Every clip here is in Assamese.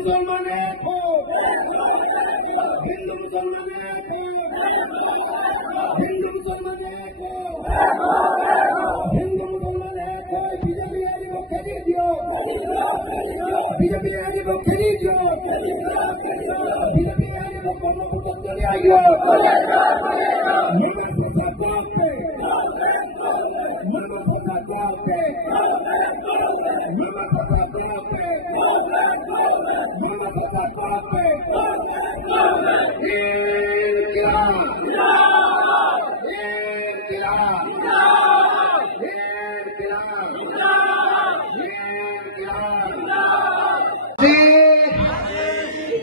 मुसलमान एक हो, हिंदू मुसलमान एक हो, हिंदू मुसलमान एक हो, हिंदू मुसलमान एक हो। बीजेपी आगे को खेली दियो, बीजेपी आगे को खेली दियो, बीजेपी आगे को करना पुत्र चले आइयो। नमः प्रसाद पे, नमः प्रसाद पे, नमः प्रसाद पे, नमः प्रसाद पे।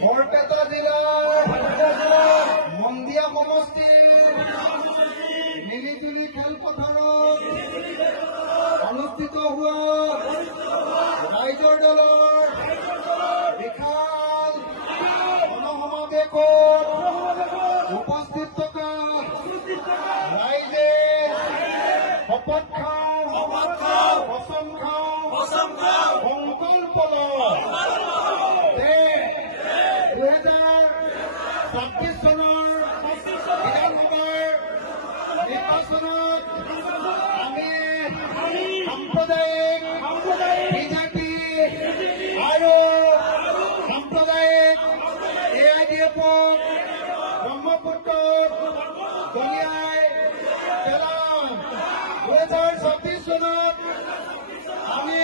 বৰপেটা জিলাৰ মন্দিয়া সমষ্টিৰ মিলিজুলি খেলপথাৰত অনুষ্ঠিত হোৱা ৰাইজৰ দলৰ বিশাল গণসমাৱেশত উপস্থিত থকা ৰাইজে শপত খাওঁ, কচম খাওঁ, সংকল্প লওঁ যে 2026 চনৰ বিধানসভাৰ নিৰ্বাচনত আমি সাম্প্ৰদায়িক বিজেপি আৰু সাম্প্ৰদায়িক AIDF-ক ব্ৰহ্মপুত্ৰক দলিয়াই পেলাম। 2026 চনত আমি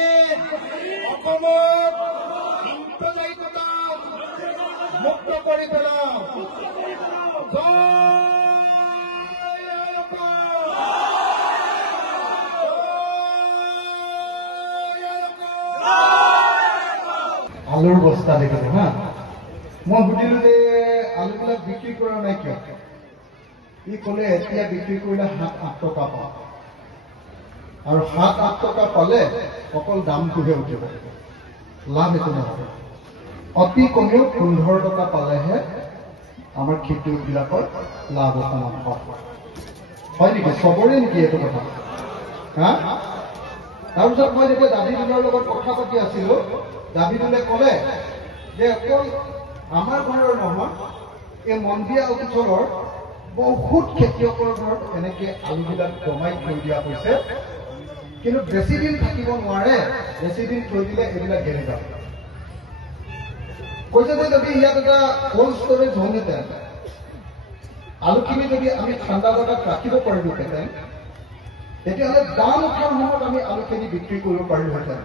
অসমত সাম্প্ৰদায়িকতা মুক্ত কৰি পেলাম। আলুৰ বস্তা দেখিলো হা, মই সুধিলো যে আলুবিলাক বিক্ৰী কৰা নাই কিয়? ই ক'লে এতিয়া বিক্ৰী কৰিলে 7-8 টকা পাওঁ, আৰু 7-8 টকা পালে অকল দামটোহে উঠিব, লাভ একো নহব। অতি কমেও 15 টকা পালেহে আমাৰ খেতিয়কবিলাকৰ লাভ অকণমান হ'ব। হয় নেকি? চবৰে নেকি এইটো কথা? হা? তাৰপিছত মই যেতিয়া দাবীদুলৰ লগত কথা পাতি আছিলো, দাবীদুলে ক'লে যে অকল আমাৰ ঘৰৰ নহয়, এই মন্দিয়া অঞ্চলৰ বহুত খেতিয়কৰ ঘৰত এনেকে আলুবিলাক জমাই থৈ দিয়া হৈছে, কিন্তু বেছি দিন থাকিব নোৱাৰে, বেছি দিন থৈ দিলে এইবিলাক গেলি যাব। কৈছে যে যদি ইয়াত এটা কোল্ড ষ্টৰেজ হ'লহেঁতেন, আলুখিনি যদি আমি ঠাণ্ডা জেগাত ৰাখিব পাৰিলোহেঁতেন, তেতিয়াহ'লে দাম উঠাৰ সময়ত আমি আলুখিনি বিক্ৰী কৰিব পাৰিলোহেঁতেন,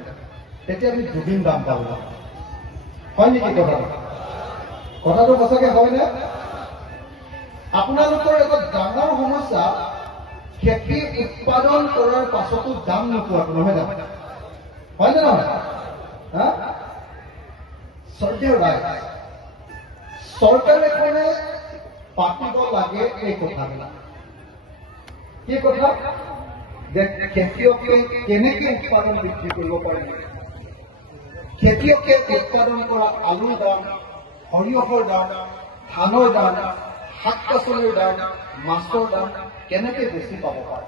তেতিয়া আমি দুদিন দাম পালো। হয় নেকি কথাটো? কথাটো সঁচাকে হয়নে? আপোনালোকৰ এটা ডাঙৰ সমস্যা খেতি উৎপাদন কৰাৰ পাছতো দাম নোপোৱাটো, নহয় জানো? হয়নে নহয়? চৰকাৰে পাতিব লাগে এই কথাবিলাক। কি কথা? যে খেতিয়কে কেনেকে উৎপাদন বৃদ্ধি কৰিব পাৰে, খেতিয়কে উৎপাদন কৰা আলুৰ দাম, সৰিয়হৰ দাম, ধানৰ দাম, শাক পাচলিৰ দাম, মাছৰ দাম কেনেকে বেছি পাব পাৰে।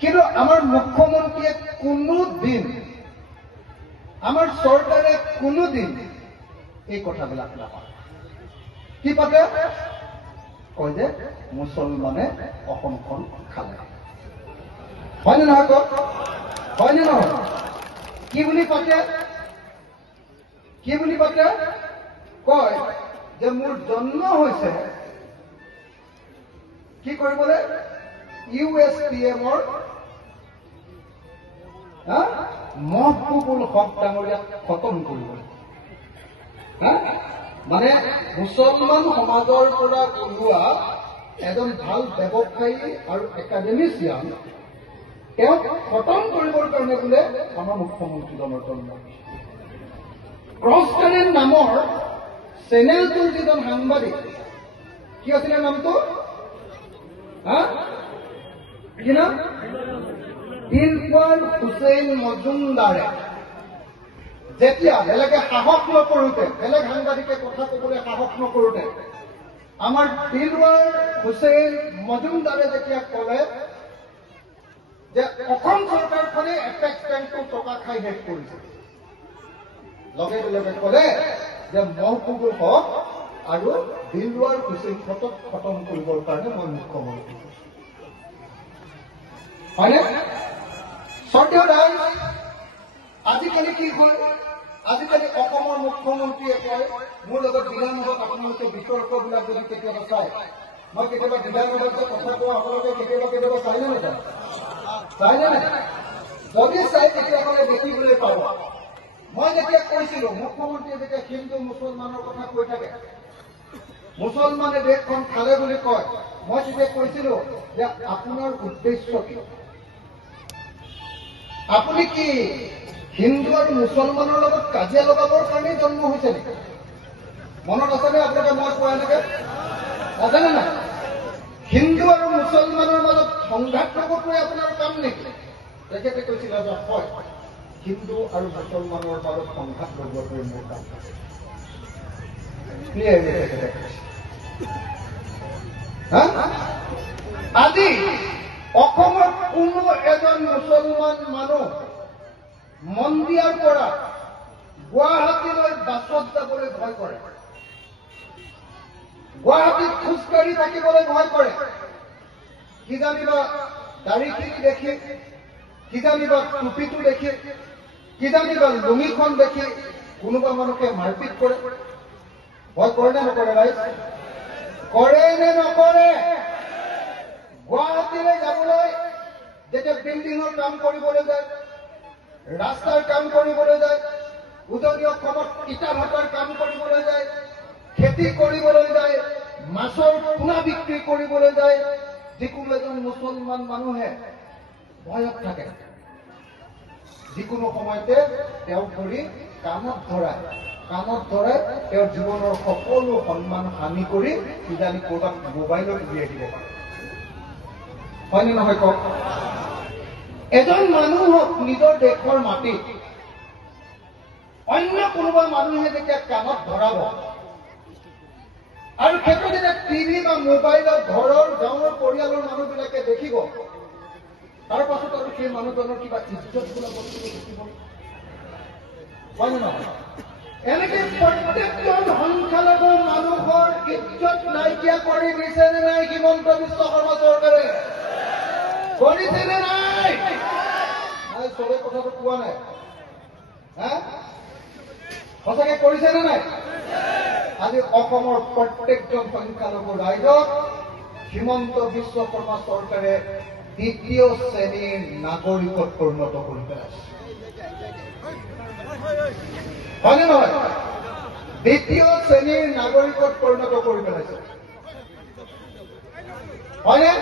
কিন্তু আমাৰ মুখ্যমন্ত্ৰীয়ে কোনোদিন, আমাৰ চৰকাৰে কোনোদিন এই কথাবিলাক নাপাতে। কি পাতে? কয় যে মুছলমানে অসমখন খালে। হয়নে নহয় কওক? হয়নে নহয়? কি বুলি পাতে? কি বুলি পাতে? কয় যে মোৰ জন্ম হৈছে কি কৰিবলৈ? USPM-ৰ মহবুবুল হক ডাঙৰীয়াক খতম কৰিবলৈ। মানে মুছলমান সমাজৰ পৰা ওলোৱা এজন ভাল ব্যৱসায়ী আৰু একাডেমিচিয়ান, তেওঁক খতম কৰিবৰ কাৰণে বোলে আমাৰ মুখ্যমন্ত্ৰীজনৰ জন্ম। ক্ৰছ কাৰেণ্ট নামৰ চেনেলটোৰ যিজন সাংবাদিক, কি আছিলে নামটো? কি নাম? দিলৱাৰ হুছেইন মজুমদাৰে যেতিয়া বেলেগে সাহস নকৰোতে, বেলেগ সাংবাদিকে কথা ক'বলৈ সাহস নকৰোতে, আমাৰ দিলৱাৰ হুছেইন মজুমদাৰে যেতিয়া ক'লে যে অসম চৰকাৰখনে এপেক্স বেংকটো টকা খাই শেষ কৰিছে, লগে লগে ক'লে যে মহকুবুল হক আৰু দিলৱাৰ হুছেইন ফটক খতম কৰিবৰ কাৰণে মই মুখ্যমন্ত্ৰী হয়নে সত্য ৰাইজ আজিকালি কি হয় আজিকালি অসমৰ মুখ্যমন্ত্ৰীয়ে কয় মোৰ লগত বিধানসভাত আপোনালোকে বিতৰ্কবিলাক যদি কেতিয়াবা চায় মই কেতিয়াবা বিধানসভাত যে কথা কোৱা আপোনালোকে কেতিয়াবা চাইনে নাযায় চাইনে নাই যদি চাই তেতিয়াহ'লে দেখিবলৈ পাব মই যেতিয়া কৈছিলো মুখ্যমন্ত্ৰীয়ে যেতিয়া হিন্দু মুছলমানৰ কথা কৈ থাকে মুছলমানে দেশখন খালে বুলি কয় মই তেতিয়া কৈছিলো যে আপোনাৰ উদ্দেশ্য কি আপুনি কি হিন্দু আৰু মুছলমানৰ লগত কাজিয়া লগাবৰ কাৰণে জন্ম হৈছে নেকি মনত আছেনে আপোনালোকে মই কোৱা এনেকে আছেনে নাই হিন্দু আৰু মুছলমানৰ মাজত সংঘাত লগটোৱে আপোনাৰ কাম নেকি তেখেতে কৈছিলে যে হয় হিন্দু আৰু মুছলমানৰ মাজত সংঘাত লগটোৱে মোৰ কাম আজি অসমৰ কোনো এজন মুছলমান মানুহ মন্দিৰৰ পৰা গুৱাহাটীলৈ বাছত যাবলৈ ভয় কৰে গুৱাহাটীত খোজকাঢ়ি থাকিবলৈ ভয় কৰে কিজানিবা দাড়িখিনি দেখি কিজানিবা টুপিটো দেখি কিজানিবা লুঙিখন দেখি কোনোবা মানুহে মাৰপিট কৰে ভয় কৰে নে নকৰে ৰাইজ কৰে নে নকৰে গুৱাহাটীলৈ যাবলৈ যেতিয়া বিল্ডিঙৰ কাম কৰিবলৈ যায় ৰাস্তাৰ কাম কৰিবলৈ যায় উজনি অসমত ইটা ভাটাৰ কাম কৰিবলৈ যায় খেতি কৰিবলৈ যায় মাছৰ পোনা বিক্ৰী কৰিবলৈ যায় যিকোনো এজন মুছলমান মানুহে ভয়ত থাকে যিকোনো সময়তে তেওঁ ধৰি কাণত ধৰাই তেওঁৰ জীৱনৰ সকলো সন্মান হানি কৰি কিজানি ক'ৰবাত মোবাইলত উলিয়াই দিব পাৰে হয়নে নহয় কওক এজন মানুহক নিজৰ দেশৰ মাটিত অন্য কোনোবা মানুহে যেতিয়া কাণত ধৰাব আৰু সেইটো যেতিয়া টিভি বা মোবাইলত ঘৰৰ গাঁৱৰ পৰিয়ালৰ মানুহবিলাকে দেখিব তাৰ পাছত আৰু সেই মানুহজনৰ কিবা ইজ্জত বোলা বস্তুটো দেখিব হয়নে নহয় এনেকে প্ৰত্যেকজন সংখ্যালঘু মানুহৰ ইজ্জত নাইকিয়া কৰি দিছে নে নাই হিমন্ত বিশ্ব শৰ্মা চৰকাৰে কৰিছেনে নাই চবে কথাটো কোৱা নাই সঁচাকে কৰিছেনে নাই আজি অসমৰ প্ৰত্যেকজন সংখ্যালঘু ৰাইজক হিমন্ত বিশ্ব শৰ্মা চৰকাৰে দ্বিতীয় শ্ৰেণীৰ নাগৰিকত পৰিণত কৰি পেলাইছে হয়নে নহয় দ্বিতীয় শ্ৰেণীৰ নাগৰিকত পৰিণত কৰি পেলাইছে হয়নে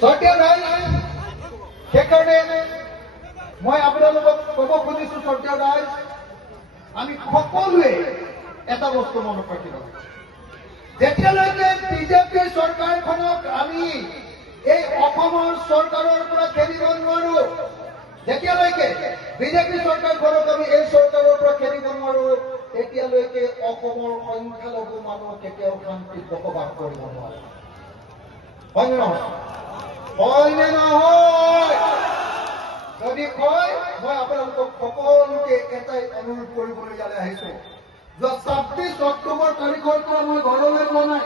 সত্য ৰাইজ সেইকাৰণে মই আপোনালোকক ক'ব খুজিছো সত্য ৰাইজ আমি সকলোৱে এটা বস্তু মনত ৰাখিব যেতিয়ালৈকে বিজেপি চৰকাৰখনক আমি এই অসমৰ চৰকাৰৰ পৰা খেদিব নোৱাৰো যেতিয়ালৈকে বিজেপি চৰকাৰখনক আমি এই চৰকাৰৰ পৰা খেদিব নোৱাৰো তেতিয়ালৈকে অসমৰ সংখ্যালঘু মানুহ কেতিয়াও শান্তিত বসবাস কৰিব নোৱাৰে হয়নে নহয় হয়নে নহয় যদি কয় মই আপোনালোকক সকলোকে এটাই অনুৰোধ কৰিবলৈ ইয়ালৈ আহিছো যে 26 অক্টোবৰ তাৰিখৰ পৰা মই ঘৰলৈ যোৱা নাই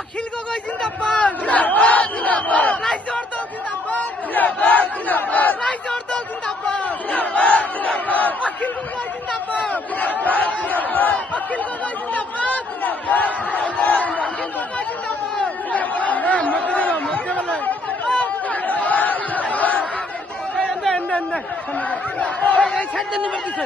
অখিল গগৈ জিন্দাবাদ জিন্দাবাদ জিন্দাবাদ রাইজর দল জিন্দাবাদ জিন্দাবাদ জিন্দাবাদ রাইজর দল জিন্দাবাদ জিন্দাবাদ জিন্দাবাদ অখিল গগৈ জিন্দাবাদ জিন্দাবাদ জিন্দাবাদ অখিল গগৈ জিন্দাবাদ জিন্দাবাদ জিন্দাবাদ অখিল গগৈ জিন্দাবাদ জিন্দাবাদ হাতে নেবে দিছে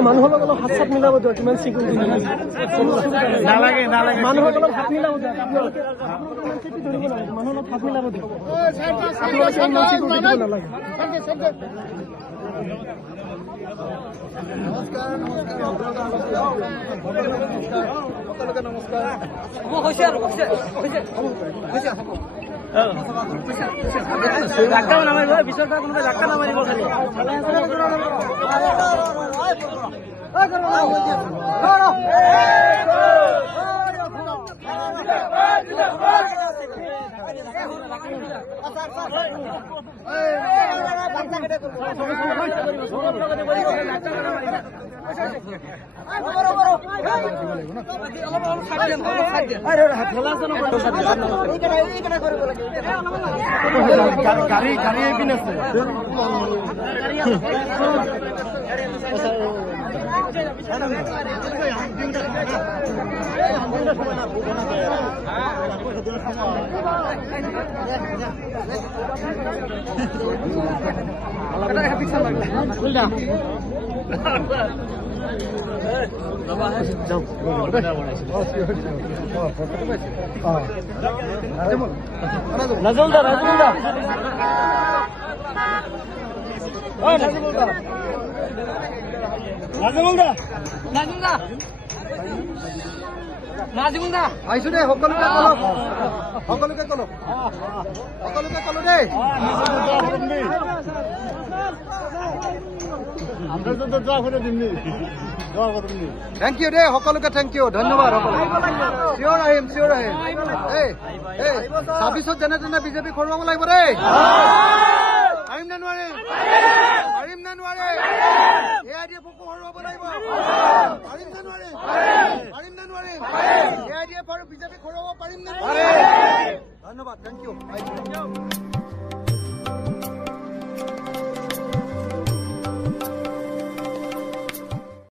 মানুহৰ লগত হাত চাত মিলাব দিয়ক কিমান চিকিউৰিটি নালাগে নালাগে মানুহৰ লগত হাত মিলাব দিয়ক মানুহৰ লগত হাত মিলাব দিয়ক নালাগে ধাক্কা নামাৰিব পিছৰ পৰা কোনোবাই ধাক্কা নামাৰিব গাড়ী গাড়ী পিন আছে নাজমুলদা আহিছো দেই সকলোকে কলো দেই থেংক ইউ দেই সকলোকে থেংক ইউ ধন্যবাদ চিয়ৰ আহিম তাৰপিছত যেনে তেনে বিজেপি খৰুৱাব লাগিব দেই পাৰিম নে নোৱাৰিম এয়া দিয়ে ভোকো হৰুৱাব লাগিব